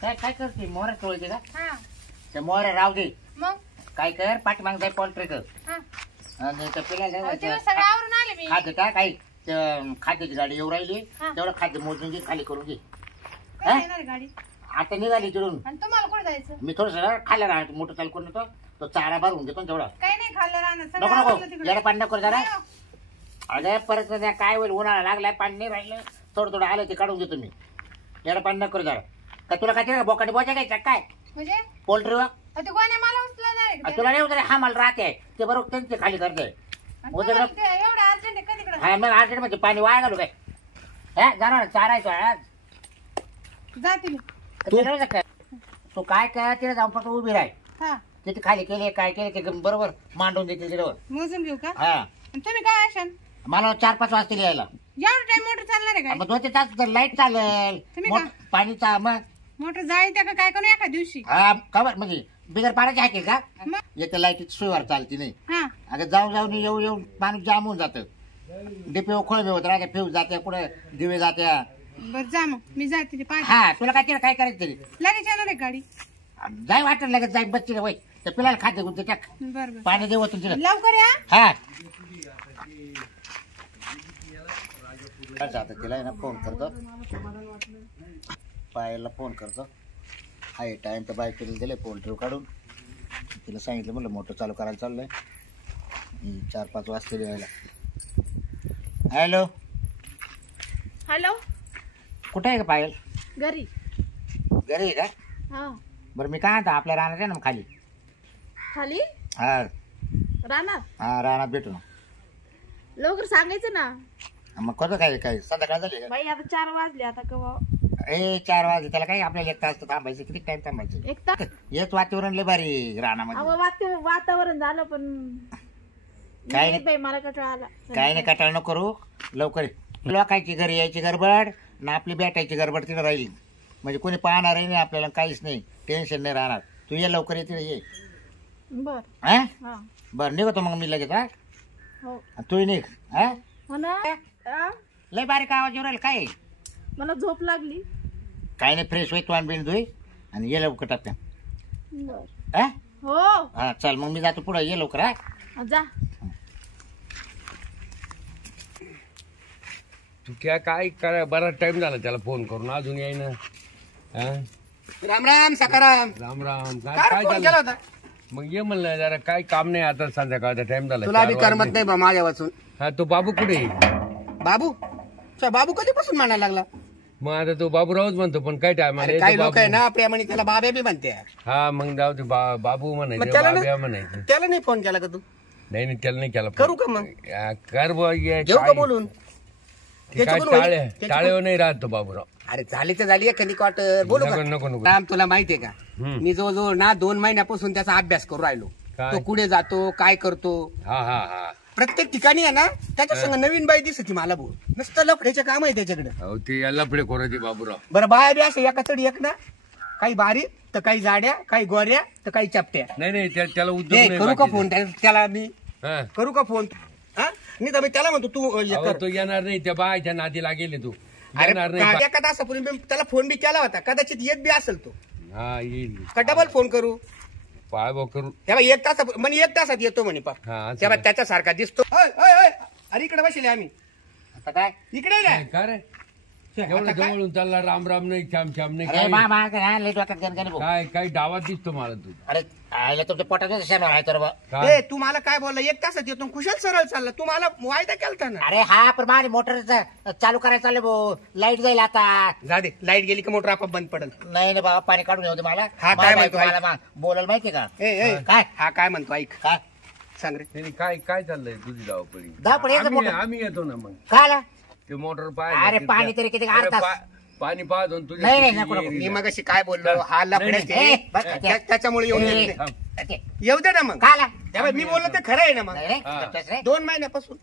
काय काय करते मोहरा टोळते का? हा ते मोहरा राव दे. मग काय कर पाठीमाग जाय पोल्ट्री कर हा आणि त्या पिल्याला तेव्हा सगळं आवरून आले मी. खाद्य टाक काही खाद्याची गाडी येऊ राहिली हा. तेवढं खाद्य मोजून घे खाली करून घे. कधी येणार आहे गाडी? आता निघाली तिकडून आणि तुम्हाला कुठे जायचं? मी थोडस खाल्ला राहतो मोठं चालू करून येतो तो चारा भरून घेतो तेवढा. काही नाही खाल्लं राहणार नको सगळं नको आवरलं तिकडे. येडं पाणी नको जरा. नाही हो. अरे परत त्या काय होईल उन्हाळा लागलाय पाणी नाही राहिलं थोडं थोडं आलं ते काढून घेतो मी. येडं पाणी नको जरा. का तुला काय बोकाने बोचा घ्यायचा काय म्हणजे पोल्ट्रीवर? ते कोणी मला उचलणार आहे का? तुला नाही उतरे हा मला राहते ते बरोबर त्यांचे खाली करते. आणि तुम्हाला ते एवढं अर्जंट आहे कधी हा मग अर्जंट मध्ये पाणी वाया घालू काय? हा जाणार चारायचो आज जाते मी. तू काय काय तिला जाऊन फक्त उभी राह. हा तिथे खाली केले काय केले ते बरोबर मांडून देते तिच्यावर. मोजून घेऊ का? हा आणि तुम्ही काय असाल? मला 4-5 वाजता यायला एवढं टाइम मोटर चालणार आहे मग काय? 2 तास लाईट चालेल तुम्ही पाणीचा मग मोटर जायचं का काय करू एका दिवशी? हा खबर म्हणजे बिगर पाण्याची हाकेल का? मग एक तर लाईट सोयीवर चालती नाही. हा अगं जाऊन जाऊन येऊन माणूस जाम होऊन जातं. डिपे खोळ होत राहते फ्यूज जाते पुढे दिवे जात्या. बर जा मग मी जाते ते पाणी. हा तुला काय काय करायचं तरी लगेच येणार आहे गाडी? जाय वाटत लगेच जाय बच्ची वय तर पिलाला खाते गुंते टाक बर बर पाणी देऊ तुमच्या. लवकर या. हा आता तिला आहे ना फोन करतो पायाला फोन करतो. हाय टाइम तर बाईक केली दिले पोल्ट्री काढून तिला सांगितलं म्हणलं मोटर चालू करायला चाललंय 4-5 वाजता यायला. हॅलो हॅलो कुठे आहे का पायल? घरी. घरी आहे का? हा बरं मी काय आता आपल्या राहणार आहे ना मग खाली. खाली हा राहणार? हा राहणार भेटू ना. लवकर सांगायचं ना. मग कसं काय काय संध्याकाळ झाली का? बाई आता 4 वाजले आता केव्हा? 4 वाजले त्याला काही आपल्याला 1 तास थांबायचं किती टाइम थांबायचं? 1 तास. हेच वातावरण लय भारी रानामध्ये. वातावरण झालं पण काय नाही बाई मला कंटाळा आला. काय नाही कटाळ नको करू लवकर लोकांची घरी यायची गडबड ना आपली भेटायची गडबड तिथे राहिली म्हणजे कोणी पाहणारही नाही आपल्याला काहीच नाही टेन्शन नाही राहणार. तू ये लवकर येते ये. बर हा हा बरं निघतो मग मी लगेच. हा हो तू निघ. हा हो ना. लय बारीक आवाज येऊ राहील काय? मला झोप लागली. काय नाही फ्रेश होई तू बिन धुई आणि ये लवकर टाकत्या. बर हा हो हा चल मग मी जातो पुढे ये लवकर. हा जा. तू काय करा बराच टाइम झाला त्याला फोन करून अजून येई ना. राम राम सकाराम. राम राम काय काय काय फोन केला झालं? होता? मग ये म्हणलं जरा काय काम नाही आता संध्याकाळचा टाइम झाला. तुला बी 4 करमत वाजले. नाही बा माझ्या वाचून. हा तो बाबू कुठे आहे? बाबू बाबू कधीपासून म्हणायला लागला? मग आता तो बाबूरावच म्हणतो पण काय टाइम अरे काही लोक आहे ना प्रेमाने त्याला बाबे बी म्हणते. हा मग जाऊ ते बाबू मग म्हणायचं त्याला बाब्या ना- म्हणायचं. त्याला नाही फोन केला का तू? नाही त्याला नाही केला phone. करू का मग? कर बुवा, ये घेऊ का काय- बोलून? ते काय त्याच्याकडून होईल? टाळेवर नाही राहत तो बाबूराव. अरे झाली तर झाली एखादी क्वार्टर बोलू नको का? नको नको. राम तुला माहितीये का हम्म. मी जवळजवळ ना 2 महिन्यापासून त्याचा अभ्यास करू राहिलो. काय? तो कुठे जातो काय करतो हा हा हा प्रत्येक ठिकाणी आहे ना त्याच्या संग नवीन बाई दिसती मला भाऊ. नुसतं लफड्याचे काम आहे त्याच्याकडे. अहो ते याला पुढे कोरायचे बाबूराव. बरं बाया बी असे एका चढी एक ना काही बारीक तर काही जाड्या काही गोऱ्या तर काही चपट्या. नाही त्याला उद्योग ए, नाही करू का बाकीचे. फोन त्याला मी हा. करू का फोन? हा नाही तर मी त्याला म्हणतो तू हे अहो, कर. तो येणार नाही त्या बायच्या नादीला गेले तू अरे येणार नाही एका तासापूर्वी मी त्याला फोन बी केला होता कदाचित येत बी असेल तो. हा येईल का डबल फोन करू? पाय बो करू. तेव्हा 1 तास म्हणजे 1 तासात येतो म्हणे पा. हा, असं तेव्हा का? त्याच्यासारखा दिसतो. ओय, ओय, ओय. अरे इकडे बसले आम्ही. आता काय इकडे काय नाही का रे एवढं जवळून चालला राम राम नाही छाम छाम नाही अरे काय लेट वाटत गणगणी भाऊ. काय काही डावात दिसतो मला तू अरे आयला तुमच्या पोटात शेणार आहे तर बा. काय ए तू मला काय बोलला 1 तासात येतो कुशल सरळ चालला. तू मला वायदा केलता ना. अरे हा पण माझी मोटर चालू करायला चालले भाऊ लाईट जाईल आता. जा दे लाईट गेली की मोटर आपोआप बंद पडेल. नाही बाबा पाणी काढून येऊ दे मला. हा, काय म्हणतो, मला बोलायला माहितीये का? ए ए काय हा काय म्हणतो ऐक काय सांग रे. नाही, काय काय चाललंय तुझी धावपळी? धावपळी याचं आम्ही मोठं. आम्ही येतो ना मग काय आला? ते मोटर अरे, पाणी तरी किती अर्धा तास. पाणी पाहतो ना तुझ्या नाही, नाही, किती नको, नको. एरिया. मी मग काय बोललो हा लफड्याचे नाही, बस, त्याच्यामुळे येऊन ए, देत नाही. थांब. येऊ दे ना मग. काय आला? तेव्हा मी बोललो ते खरं आहे ना मग. नाही रे, हा. करतोयस रे? 2 महिन्यापासून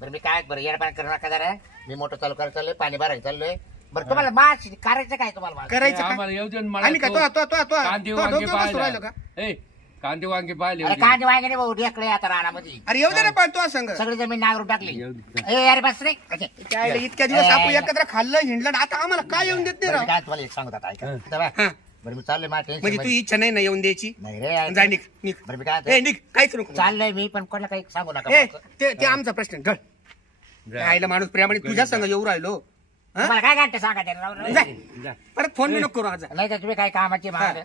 बरं मी काय बरं येडा पाणी करू नका जरा. मी मोटर चालू करायला चाललोय पाणी भरायला चाललोय. बरं तुम्हाला मास करायचं काय तुम्हाला मास? करायचं आम्हाला काय? येऊ दे ना मला आणि का तो तो कांदे तो वांगे डोक्यावर बसू राहिलो का? पाहिला ए कांदे वांगे पाहिले अरे होते. कांदे वांगे नाही भाऊ ढेकळे आता रानामध्ये. अरे येऊ दे ना पण तो संग. सगळी जमीन नांगरून टाकली. येऊ दे. ए अरे बस रे. अच्छा. इतक्या दिवस आपण एकत्र खाल्लं हिंडलं आता आम्हाला काय येऊन देत नाही बरं, राव. मी काय तुम्हाला एक सांगत आता ऐका. हं. तेव्हा हा. बरं मी चाललोय माझ्या म्हणजे टेन्शन तू इच्छा नाही ना येऊन द्यायची नाही रे जाय निघ निघ बरं मी काय ए म्हणतो, निघ काहीच नको चाललंय मी पण कोणाला काही सांगू ए नका ते आमचा प्रश्न ढळ आईला माणूस प्रेमाने तुझ्या संग येऊ राहिलो तुम्हाला काय घंटे सांगा ते जाय परत फोन मी नको करू आज नाही तर तुम्ही काय कामाची माग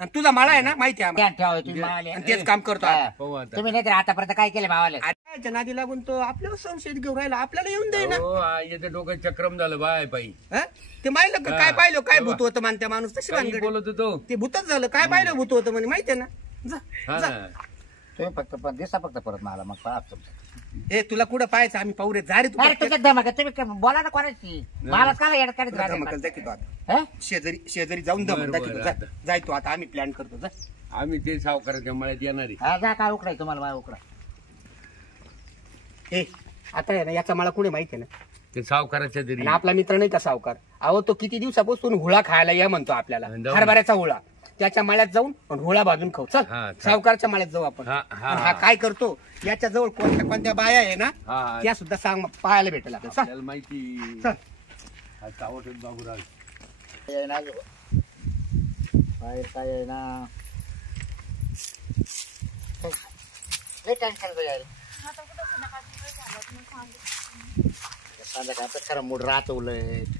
आणि तुझा माळा आहे ना माहिती आहे आम्हाला. ठेवा तुम्ही मावाले. आणि तेच काम करतो आता. पाहू आता. तुम्ही नाही तर आतापर्यंत काय केलं मावाले आता नादी लागून तो आपल्याला संशय घेऊन राहिला आपल्याला येऊन दे ना हो याचं डोकं चक्रम झालं बाय पायी हा? ते माहिलं का काय पाहिलं काय भूत होतं मानत्या माणूस तशी काही भानगड बोलत होतो ते भूतच झालं काय पाहिलं भूत होतं म्हणे माहितीये ना जा हा जा. ना. तुम्ही फक्त पण दिसा फक्त परत मला मग पाहत तुमचं ए तुला कुठं पाहायचं आम्ही पाहू रे जा रे तू अरे तुझ्या धमक तुम्ही बोला ना कोणाची मला काय येडत काढत तुला राहते धमकल जा की तू आता हं? शेजारी जाऊन बरं, दमक दाखवतो बरं, जा आता. जाय तू आता आम्ही प्लॅन करतो जा आम्ही ते सावकाराच्या मळ्यात येणार आहे. हा जा काय उकडाय तुम्हाला मला उकडा ए आता आहे ना याचा मला कुणी माहिती आहे ना ते सावकाराच्या तरी आणि आपला मित्र नाही का सावकार अहो तो किती दिवसापासून हुळा खायला या म्हणतो आपल्याला जाऊ. हरभऱ्याचा हुळा त्याच्या माळ्यात जाऊन आणि हुळा भाजून खाऊ चल हा, चल. सावकारच्या माळ्यात जाऊ आपण हा, हा, आणि हा. हा काय करतो याच्या जवळ कोणत्या कोणत्या बाया आहे ना हा. त्या सुद्धा सांग पाहायला भेटेल आपल्याला चल. आपल्याला माहिती चल हा चावट बाबूराव आहे ना बाहेर काय आहे ना लय टेन्शन यायला संध्याकाळ खरं मूड राहतो उलट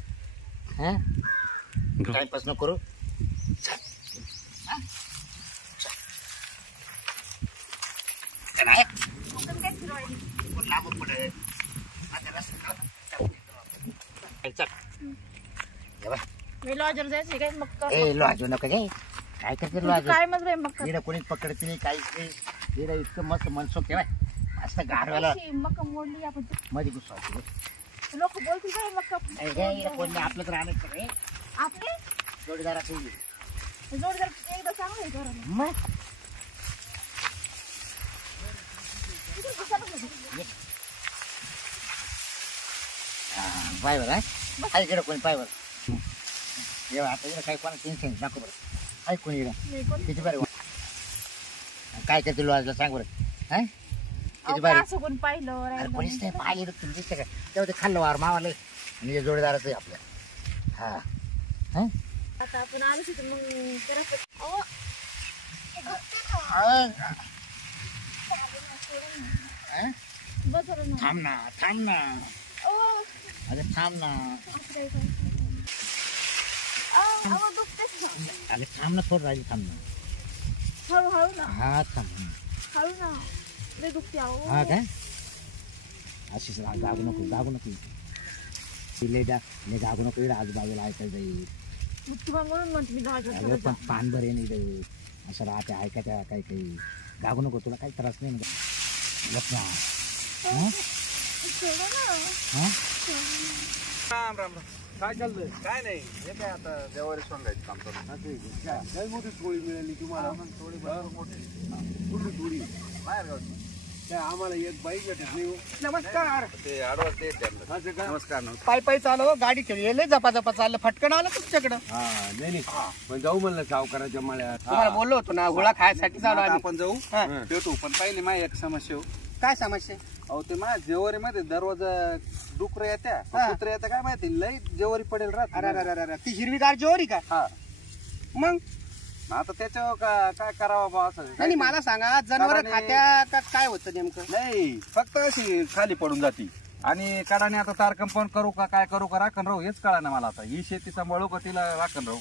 टाइमपास नको करू मी लॉजर जायचे काय मग कर. ए लॉजू नको गे काय करते लॉजू काय मग रे मग कर. इकडे कोणीच पकडत नाही काहीच नाही इकडे इतकं मस्त मनसोख ठेवाय मस्त गाडवायला अशी मक्का मोडली आपण मध्ये गुस्सा लोक बोलतील काय मक्का कोणी आपलं तर आणायचं रे आपले जोडीदाराचं जोडदार एकदा चांगलं आहे करा ना. मग किती दिवसानं होतं? पायवर आहे इकडे कोणी पायवर जेव्हा आता इकडे काही कोणा टेन्शन नको बरं आहे कोणी इकडे नाही कोण किती बरं काय करते लॉजला सांग बरं हा अहो, किती भारी असं कोण पाहिलं अरे राहिलं कोणीच नाही पाहिले तुम्ही दिसतं का तेव्हा ते खाल्लं वार मावाले आणि हे जोडीदाराचं आहे आपल्या हा हा आता आपण आलो तिथे मग करायचं अहो बसलं ना थांब ना अहो अरे थांब ना असं काय करायचं? अहो दुखतेच ना अरे थांब ना थोडं राहील थांब ना हळूहळू ना हा थांब हळू ना लय दुखते अहो हा काय अशीच गागू नको लय गागू नको इकडे आजूबाजूला ऐकायला जाईल मग तुम्हाला म्हणून म्हणते मी लॉजर अरे पण पान बरे नाही रे असं राहते ऐकायच्या काही गागू नको तुला काही त्रास नाही बस ना हं? सोडा ना हं? राम राम राम काय चाललंय काय नाही हे काय आता देवारी सांगायचं काम चालू लय मोठी टोळी मिळाली तुम्हाला थोडी मोठी टोळी बाहेर गावची काय आम्हाला एक बाई भेटत नाही हो. नमस्कार ते आडवा ते त्यांना असं का? नमस्कार नमस्कार पाय पाय चालव गाडी ठेवली लय जपा चाललं फटकन आलं तुमच्याकडं हा नाही पण जाऊ म्हणलं सावकाराच्या मळ्यात तुम्हाला बोललो होतो ना हुळा खायसाठी चालू आता आम्ही आपण जाऊ हा. भेटू पण पहिले माझी एक समस्या हो. काय समस्या अहो ते माझ्या जेवारी मध्ये दरवाजा डुकर येत्या हा. कुत्रे येत्या काय माहिती लई जेवारी पडेल अरे राहत अरे अरे अरे ती हिरवीगार जोरी का हा मग आता त्याच्यावर काय करावं बा असं नाही मला सांगा जनावर काढाने- खात्या का काय होतं नेमकं नाही फक्त अशी खाली पडून जाती आणि काढाने आता तार कंपाऊंड करू का काय करू का राखण राहू हेच कळा ना मला आता ही शेती सांभाळू का तिला राखण राहू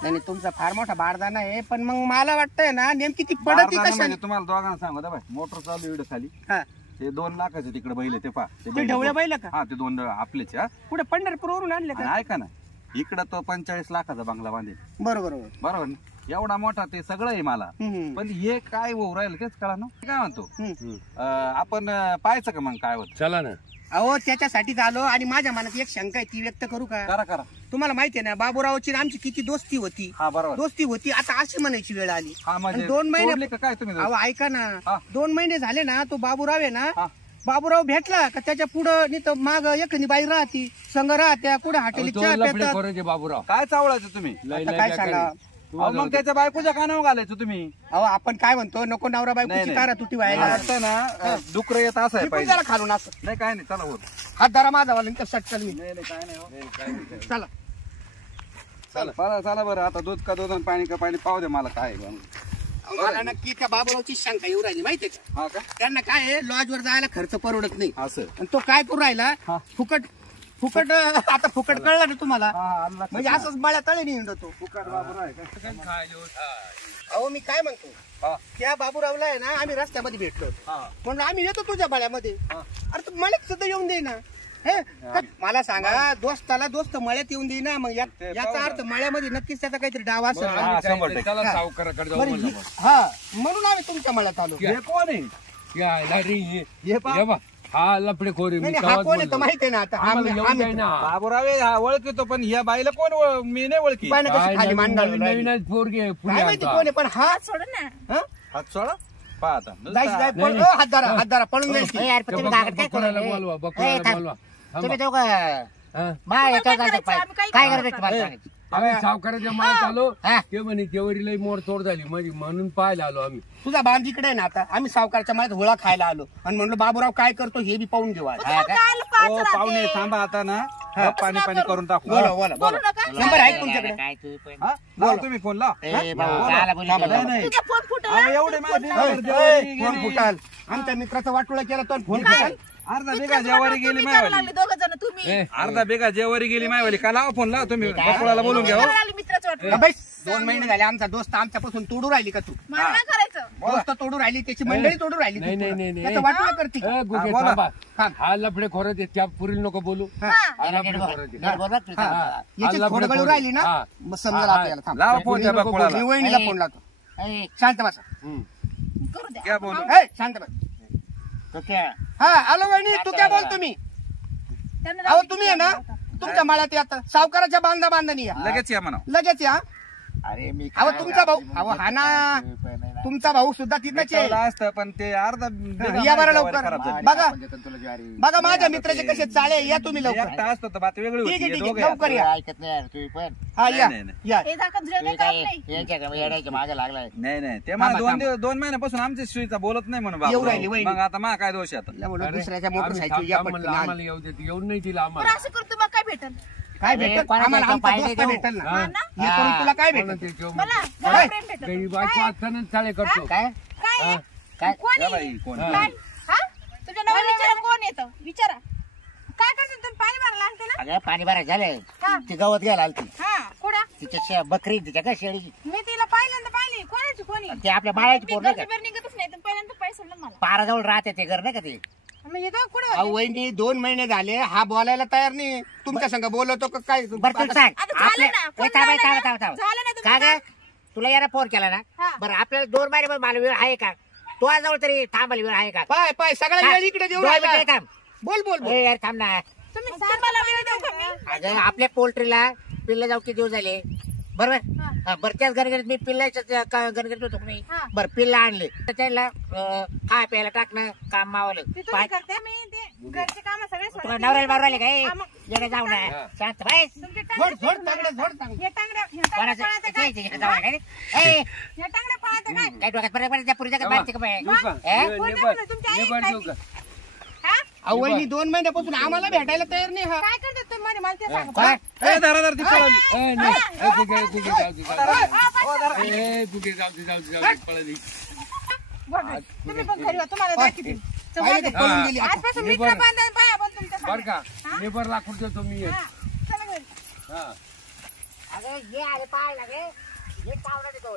नाही नाही, तुमचा फार मोठा बारदाना आहे पण मग मला वाटतंय ना नेमकी ती पडती बारदाना कशा म्हणजे तुम्हाला दोघांना सांगू बाय मोटर चालू इकडे खाली हा ते 2 लाखाचे तिकडे बैल आहे, ते पहा ते ढवळे बैल का हा ते 2 आपलेच हा कुठे पंढरपूरवरून आणले आणि का ऐका ना इकडं तो 45 लाखाचा बंगला बांधेल बरोबर बरोबर बरोबर ना एवढा मोठा ते सगळं आहे मला हम्म, पण हे काय होऊ राहिलं तेच कळा ना काय म्हणतो हम्म. आपण पाहायचं का मग काय होत चला ना अहो त्याच्यासाठीच आलो आणि माझ्या मनात एक शंका आहे ती व्यक्त करू का करा करा तुम्हाला माहिती आहे ना बाबूरावची आणि आमची किती दोस्ती होती हा बरोबर दोस्ती होती आता अशी म्हणायची वेळ आली हा म्हणजे आणि 2 महिने तोडले का काय तुम्ही अहो ऐका ना हा. 2 महिने झाले ना तो बाबूराव आहे ना हा. बाबूराव भेटला का त्याच्या पुढं नाही तर माग एखादी बाई राहती संघ राहत्या कुठे हॉटेल चहा लफडे पितात कोराचे बाबूराव काय चावळायचं तुम्ही लय आता लय काय बेकारी. सांगा? अहो, मग त्याच्या बायकोच्या कानावर घालायचं तुम्ही अहो आपण काय म्हणतो नको नवरा नाही, बायकोची नाही. तारा तुटी मला व्हायला वाटतं ना डुकर येत असं आहे टिपून पाहिजे जरा खालून असं नाही काय नाही चला वर हात धरा माझा वाला तर सटकल मी नाही नाही काय नाही हो. चला चला चला बरं आता दूध का दूध आणि पाणी का पाणी पाहू दे मला काय आहे. मला नक्की त्या बाबूरावची शंका येऊ राहिली माहितीये का? हा का त्यांना काय आहे लॉजवर जायला खर्च परवडत नाही असं आणि तो काय करू राहिला फुकट फुकट आता फुकट कळलं ना तुम्हाला हा म्हणजे असंच बळ्या तळे नाही हिंडतो फुकट बाबू आहे का? अहो मी काय म्हणतो हा. त्या बाबूरावला आहे ना आम्ही रस्त्यामध्ये भेटलो होतो हा. म्हणलं आम्ही येतो तुझ्या बळ्यामध्ये अरे तू मळ्यात सुद्धा येऊन दे ना हे मला सांगा दोस्ताला दोस्त मळ्यात येऊन दे ना मग याचा अर्थ मळ्यामध्ये नक्कीच त्याचा काहीतरी डाव असेल हा, आम्ही काय 100%. त्याला सावकाराकडे जाऊ बरं, म्हणलं ही- हा म्हणून आम्ही तुमच्या मळ्यात आलो हे कोण आहे मग. या लारी ये. हे पहा. ये बा. हा लफडे खोरे नाही, नाही, हा कोण आहे तर माहिती आहे ना आता आम्हाला येऊन जाय ना बाबूराव हा ओळखतो पण ह्या बाईला कोण मी नाही ओळखी पाहिलं कशी काय खाली मान नवीन घालून राहिली. नवीनच पोरगी आहे, पुढे काय माहिती आता. कोण आहे पण हा सोड ना. हा? हात सोडा पहा आता जायची जाय नाही, पळ- नाही. हात धरा पळून जाईल ती. यार पण तुम्ही त्या गागड काय करू बकुळाला राहिले? बोलवा, ए, बकुळाला थांब. बोलवा. तुम्ही थांबा. दोघं हा. मा तुम्हाला एका काय गागड करायचं? पाय आम्ही काही काय करू करायचं नका. तुम्हाला सांगायचं आम्ही सावकाराच्या माळ्यात आलो हा. ते म्हणे तेवढी लई मोड तोड झाली म्हणजे म्हणून पाहायला आलो आम्ही. तुझा बांध इकडे आहे ना आता आम्ही सावकारच्या मळ्यात होळा खायला आलो आणि म्हणलो बाबूराव काय करतो हे बी पाहून घेऊ आज. हा का? काल पाच ओ राहते. पाहुणे थांबा आता ना पाणी पाणी करून टाकू बोला बोला बोलू बोला नका. नंबर आहे तुमच्याकडे काय तू पण हा लावा तुम्ही फोन लाव ए भाऊ बोला. काला बोली थांबा, केलं? नाही तुझा फोन फुटला. अहो, एवढे माहिती फोन नाही. लाव. फोन फुटाल आमच्या मित्राचा वाटोळा केला तर फोन फुटाल अर्धा बिघा मित्राचं जेवारी वाटलं गेली तुम्ही मायवाली करायला लागले दोघंजण, तुम्ही. ए, अर्धा बिघा जेवारी गेली मायवाली का लावा फोन लावा तुम्ही बकुळाला बोलून घ्या हो. करायला लागले मित्राचं वाटलं. अबे, 2 महिने झाले आमचा दोस्त आमच्यापासून तोडू राहिली का तू मला नाही करायचं. दोस्त तोडू राहिली त्याची मंडळी तोडू राहिली नाही, तू नाही, तुला. नाही, नाही. त्याचं वाटोळा करते ए, गुगे, हा, बोला. थांबा. थांब. हा लफडे खोरत आहे, त्या पुरील नको बोलू हा. हा नीट लफडे बोल, खोरत आहे. नीट बोल बरं तुझं. हा. याची हा, लफडे खोडगळू खोरे. राहिली ना हा. मग समजा हा, आपल्याला थांब लावा फोन त्या नको बकुळाला मी वहिनीला फोन लावतो ए, शांत बसा हम्म. करू द्या. क्या बोलू ए, शांत बस तो क्या? हा आलो वहिनी तू काय बोल तुम्ही त्यांना अहो राहू तुम्ही आहे ना तुमच्या मळ्यात या आता सावकाराच्या बांधणी या लगेच या म्हणा लगेच या अरे मी अहो काय तुमचा भाऊ गावाची अहो हा ना मुलगी पण आहे ना. तुमचा भाऊ सुद्धा तिथंच आहे असतं पण ते अर्धा बिघा या बरं जेवारी लवकर. खराब झाली. बघा. आपण देतो तुला ज्वारी. बघा माझ्या मित्राचे कसे चाळे या तुम्ही लवकर एकटा असतो तर बात वेगळी ठीक होती आहे हे ठीक दोघं आहे या. लवकर तू या ऐकत नाही यार तुम्ही पण हा या नाही, नाही. या हे झाकण तू झुरळ काय काम नाही. यायच्या का येड्याच्या मागे लागलाय नाही नाही ते थांबा, मला थांबा. 2 महिन्यापासून आमच्या सुईचा बोलत नाही म्हणून येऊ बाबा राहिली, वहिनी. मग आता मा काय दोष आहे आता या म्हणून अरे, दुसऱ्याच्या आम्ही मोटरसायकल या थांब म्हणलं, पटकन आम्हाला येऊ देत येऊन नाही दिला बरं आम्हाला असं करतो मग काय भेटल? काय अरे, भेटल कोणाला आम्हाला आमचा पाहिजे दोस्त देऊ. भेटल ना हा ना? हे करून तुला काय भेटल कोणाचे जेवण- मला काय? गर्लफ्रेंड भेटल. काही बायको असताना चाळे करतो काय काय आहे? काय कोण या आहे? बाई कोण हा. काय? हा? तुझ्या नवरा विचारा कोण येतं? विचारा. काय करते तुम्ही? पाणी भरायला आणते ना? अगं पाणी भरायचं झालंय हा. ती गवत घ्यायला आलती हा, कुठं? तिच्या बकरी तिच्या का शेळीची मी तिला पहिल्यांदा पाहिली. कोणाची कोणी? ते आपल्या बाळाची मी पोर नाही का घरच्या बाहेर निघतच नाही. तुम्ही पहिल्यांदा पाय सोडलं मला. पाराजवळ राहते ते घर नाही का ते मग हे दोघं कुठं अहो होते? वहिनी 2 महिने झाले हा बोलायला तयार नाही तुमच्या संग बोलवतो का काय बरं तुला सांग आता झालं ना. आपल्या- फोन ए, थांब, लावला थांब, ना? थांब, थांब. झालं ना तुमचं का ग काम? तुला याला फोन केला ना हा. बरं आपल्याला 2 महिने मला वेळ आहे का तो जवळ तरी थांबायला वेळ आहे का पाय पाय सगळ्या हा. वेळ इकडे देऊ 2 राहिला. मिनिटं थांब. बोल बोल बोल ए, यार थांब ना तुम्ही मला वेळ देऊ का मी? अगं आपल्या पोल्ट्रीला पिल्ला जाऊ किती दिवस झाले बरोबर हा. हा, बरं त्याच गणगणित मी पिल्लाच्या गणगणित होतो मी हा. बरं पिल्ला आणले तर त्याला खाय प्यायला टाकणं काम मावलं ते तुम्ही करते, मी ते घरचे काम सगळे तुला सोडते. नवऱ्याला मारू राहिले काय हा, मग. येणे जाऊ ना शांत बाईस तुमचे झोड टांगडे झोड तांगडे झोड तांगडे हे टांगड्या कोणाचं पळायचं काय? ते इकडे जाऊ नका रे. ए, हे टांगड्या पळायचं काय? काय डोक्यात पर्यंत पर्यंत त्या पुरीच्या जाऊ. बाहेरचे का बाहेर? येऊ का? हे? ये- कोण ये नाही बरं. म्हणलं, तुमची आई ये बरं काय देऊ का? हा? अहो वहिनी 2 महिन्यापासून आम्हाला भेटायला तयार नाही हा काय करते तुम्ही म्हणे मला ते सांगा. काय? ए, धरा धरा ती पळाली. ए, नाही. ए, गुगे, गुगे, जाऊ दे, जाऊ दे. हा, बस. ए, गुगे, जाऊ दे, जाऊ दे, जाऊ दे, पळाली. बघा, तुम्ही पण घरी वा, तुम्हाला दाखवते. पाहिलं ते पळून गेली आता. आजपासून हे मित्र बरं. बांधायला पाय आपण तुमच्या बर का हा? लेबर लाकूड देतो मी एक. हा, चला घरी. हा. अगं ये आले पाहायला गे हे कावडा देतो